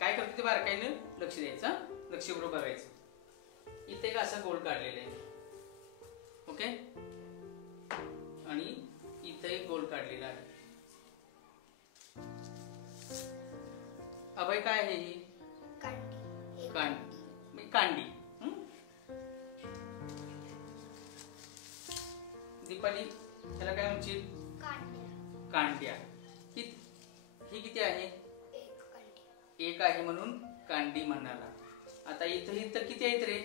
काय करतो ते बारकाईनं? लक्ष द्यायचं? लक्षपूर्वक बघायचं. इथे एक असं गोल काढलेलं आहे. ओके? आणि इथं एक गोल काढलेला आहे. अभय काय आहे ही? कांडी. कांडी. कांडी? दीपाली त्याला काय म्हणशील? कांड्या. ही किती आहे? एक आहे म्हणून कांडी म्हणाला. आता इथं इथं किती आहेत रे?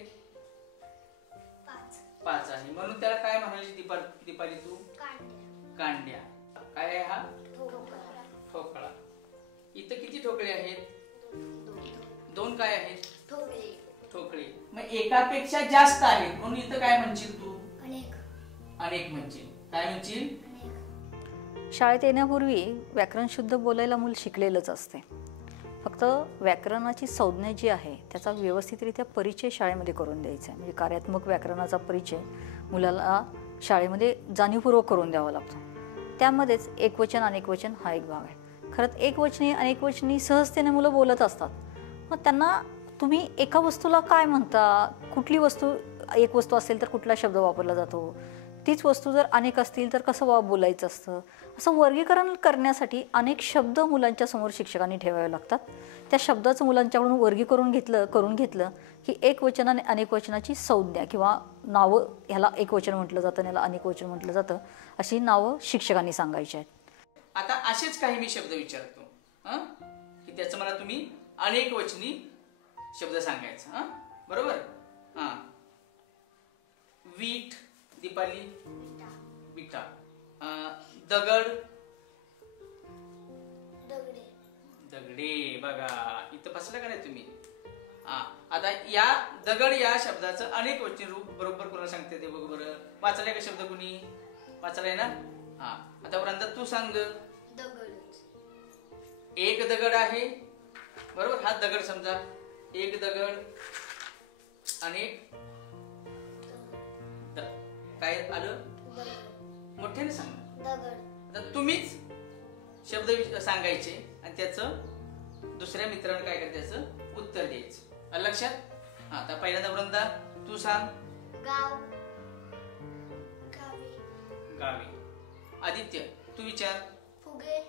पाच. पाच आहे. म्हणून त्याला काय म्हणाली दीपा दीपाली तू? कांड्या. कांड्या. काय आहे हा? ठोकळा. ठोकळा. इथं किती ठोकळे आहेत? दोन दोन काय आहेत? ठोकळे. ठोकळे. मग एकापेक्षा जास्त आहेत. म्हणून इथं काय म्हणशील तू? अनेक. अनेक म्हणशील. काय म्हणशील? अनेक. शाळेत येण्यापूर्वी व्याकरण शुद्ध बोलायला मूल शिकलेलंच असते. फक्त व्याकरणाची संज्ञा जी आहे त्याचा व्यवस्थितरित्या परिचय शाळेमध्ये करून द्यायचा आहे. म्हणजे कार्यात्मक व्याकरणाचा परिचय मुलाला शाळेमध्ये जाणीवपूर्वक करून द्यावा लागतो. त्यामध्येच एकवचन अनेकवचन हा एक भाग आहे. खरंच एकवचनी अनेकवचनी सहजतेने मुलं बोलत असतात. मग त्यांना तुम्ही एका वस्तूला काय म्हणता? कुठली वस्तू एक वस्तू असेल तर कुठला शब्द वापरला जातो? तीच वस्तू जर अनेक असतील तर कसं वा बोलायचं असतं? असं वर्गीकरण करण्यासाठी अनेक शब्द मुलांच्या समोर शिक्षकांनी ठेवावे लागतात. त्या शब्दाचं मुलांच्याकडून वर्गीकरण घेतलं करून घेतलं की एक वचन आणि अनेक वचनाची संज्ञा किंवा नावं ह्याला एक वचन म्हटलं जातं याला अनेक वचन म्हटलं जातं अशी नावं शिक्षकांनी सांगायची आहेत. आता असेच काही मी शब्द विचारतो की त्याचं मला तुम्ही अनेक वचनी शब्द सांगायचा बरोबर? हां. वीट दीपाली? विटा दगड? दगडे. दगडे बघा. इथं बसला का नाही तुम्ही? हा. आता या दगड या शब्दाचं अनेक वचनी रूप बरोबर कोणाला सांगते ते बघ बरं. वाचलाय का शब्द कुणी? वाचलाय ना? हा. आता वरंदा तू सांग. दगडच. एक दगड आहे. बरोबर? हा दगड समजा. एक दगड. आणि द- काय आलं? मोठ्याने सांग. आता तुम्हीच शब्द सांगायचे आणि त्याचं दुसऱ्या मित्रानं काय करायचं त्याचं उत्तर द्यायचं. लक्षात? हा आता पहिल्यांदा वृंदा तू सांग. गाव. गावी. गावी. आदित्य तू विचार. फुगे.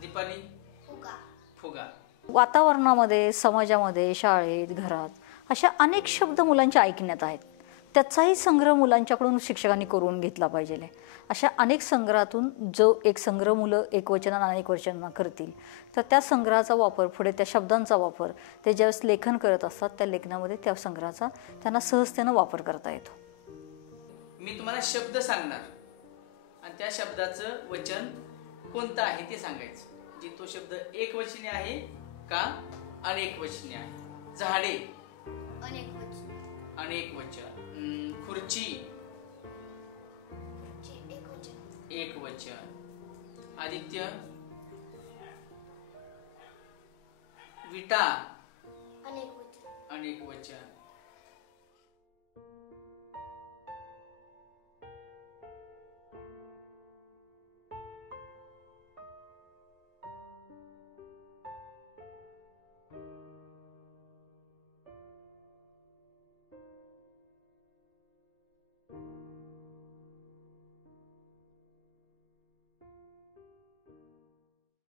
दीपाली. फुगा. फुगा. वातावरणामध्ये समाजामध्ये शाळेत घरात अशा अनेक शब्द मुलांच्या ऐकण्यात आहेत. त्याचाही संग्रह मुलांच्याकडून शिक्षकांनी करून घेतला पाहिजे. अशा अनेक संग्रहातून जो एक संग्रह मुलं एक आणि अनेक करतील तर त्या संग्रहाचा वापर पुढे त्या शब्दांचा वापर ते ज्यावेळेस लेखन करत असतात त्या लेखनामध्ये त्या संग्रहाचा त्यांना सहजतेनं वापर करता येतो. मी तुम्हाला शब्द सांगणार. आणि त्या शब्दाचं वचन कोणतं आहे ते सांगायचं. जी तो शब्द एक आहे का अनेक आहे? झाडे. अनेक वचन. खुर्ची. एक वचन. आदित्य. विटा. अनेक वचन.